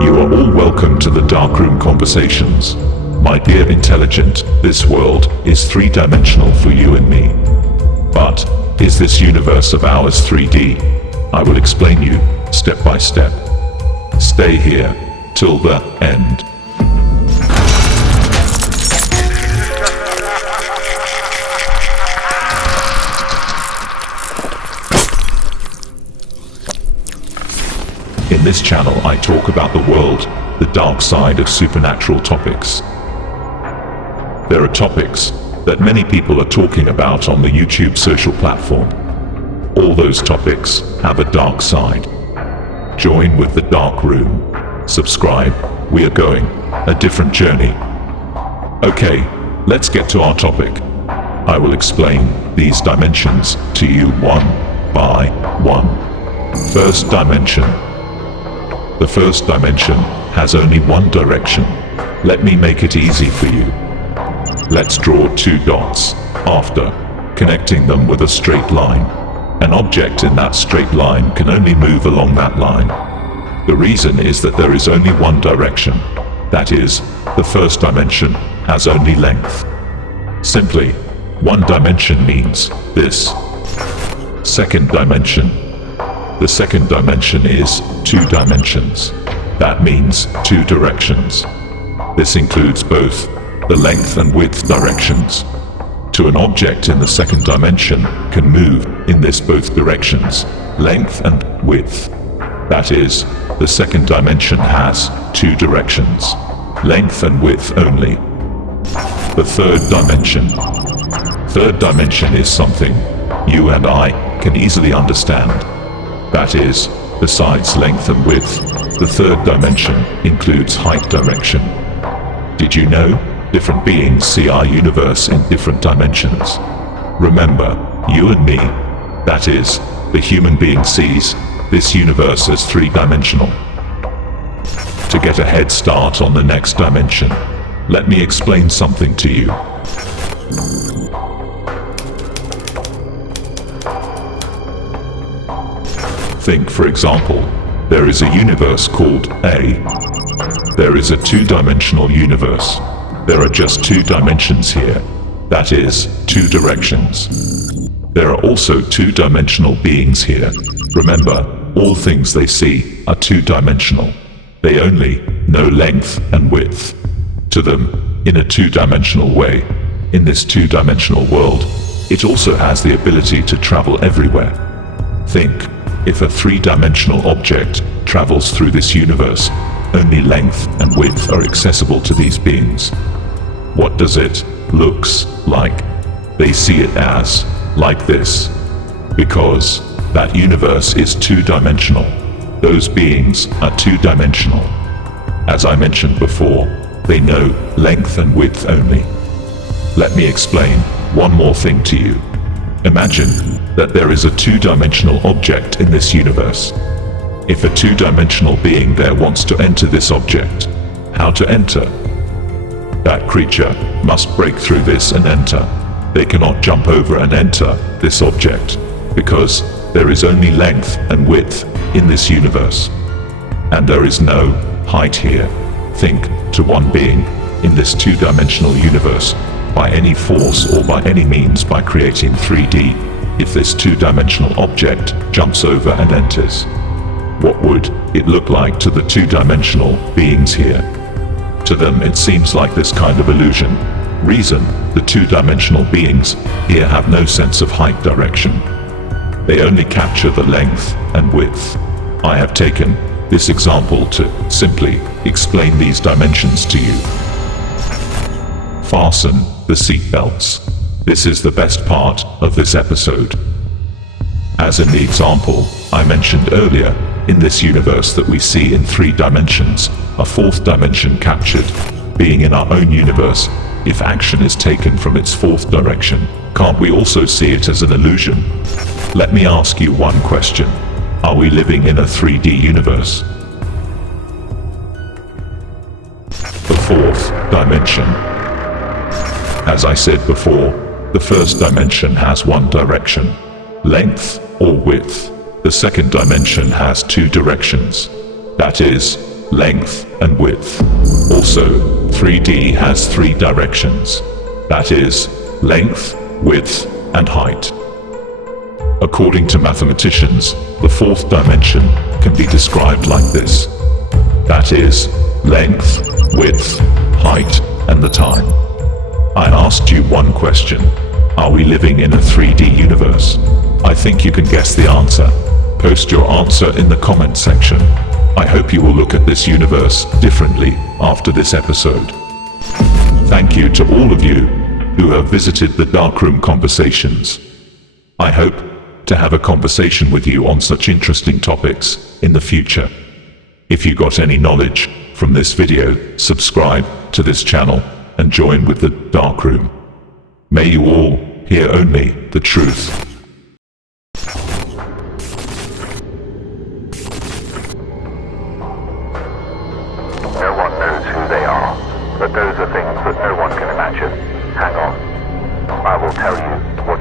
You are all welcome to the Darkroom Conversations. My dear intelligent, this world is three-dimensional for you and me. But, is this universe of ours 3D? I will explain you, step by step. Stay here, till the end. In this channel I talk about the world, the dark side of supernatural topics. There are topics that many people are talking about on the YouTube social platform. All those topics have a dark side. Join with the Dark Room. Subscribe, we are going a different journey. Okay, let's get to our topic. I will explain these dimensions to you one by one. First dimension. The first dimension has only one direction. Let me make it easy for you. Let's draw two dots. After connecting them with a straight line, an object in that straight line can only move along that line. The reason is that there is only one direction. That is, the first dimension has only length. Simply, one dimension means this. Second dimension. The second dimension is two dimensions. That means two directions. This includes both the length and width directions. To an object in the second dimension can move in this both directions, length and width. That is, the second dimension has two directions, length and width only. The third dimension. Third dimension is something you and I can easily understand. That is, besides length and width, the third dimension includes height direction. Did you know? Different beings see our universe in different dimensions. Remember, you and me, that is, the human being sees this universe as three-dimensional. To get a head start on the next dimension, let me explain something to you. Think, for example, there is a universe called A. There is a two-dimensional universe. There are just two dimensions here. That is, two directions. There are also two-dimensional beings here. Remember, all things they see are two-dimensional. They only know length and width. To them, in a two-dimensional way, in this two-dimensional world, it also has the ability to travel everywhere. Think, if a three-dimensional object travels through this universe, only length and width are accessible to these beings. What does it looks like? They see it as like this. Because that universe is two-dimensional. Those beings are two-dimensional. As I mentioned before, they know length and width only. Let me explain one more thing to you. Imagine that there is a two-dimensional object in this universe. If a two-dimensional being there wants to enter this object, how to enter? That creature must break through this and enter. They cannot jump over and enter this object, because there is only length and width in this universe. And there is no height here. Think to one being in this two-dimensional universe, by any force or by any means by creating 3D, if this two-dimensional object jumps over and enters. What would it look like to the two-dimensional beings here? To them it seems like this kind of illusion. Reason, the two-dimensional beings here have no sense of height direction. They only capture the length and width. I have taken this example to simply explain these dimensions to you. Fasten the seatbelts. This is the best part of this episode. As in the example I mentioned earlier, in this universe that we see in three dimensions, a fourth dimension captured, being in our own universe, if action is taken from its fourth direction, can't we also see it as an illusion? Let me ask you one question. Are we living in a 3D universe? The fourth dimension. As I said before, the first dimension has one direction, length or width. The second dimension has two directions. That is, length, and width. Also, 3D has 3 directions. That is, length, width, and height. According to mathematicians, the 4th dimension can be described like this. That is, length, width, height, and the time. I asked you one question. Are we living in a 3D universe? I think you can guess the answer. Post your answer in the comment section. I hope you will look at this universe differently after this episode. Thank you to all of you who have visited the Darkroom Conversations. I hope to have a conversation with you on such interesting topics in the future. If you got any knowledge from this video, subscribe to this channel and join with the Darkroom. May you all hear only the truth. No one knows who they are, but those are things that no one can imagine. Hang on. I will tell you what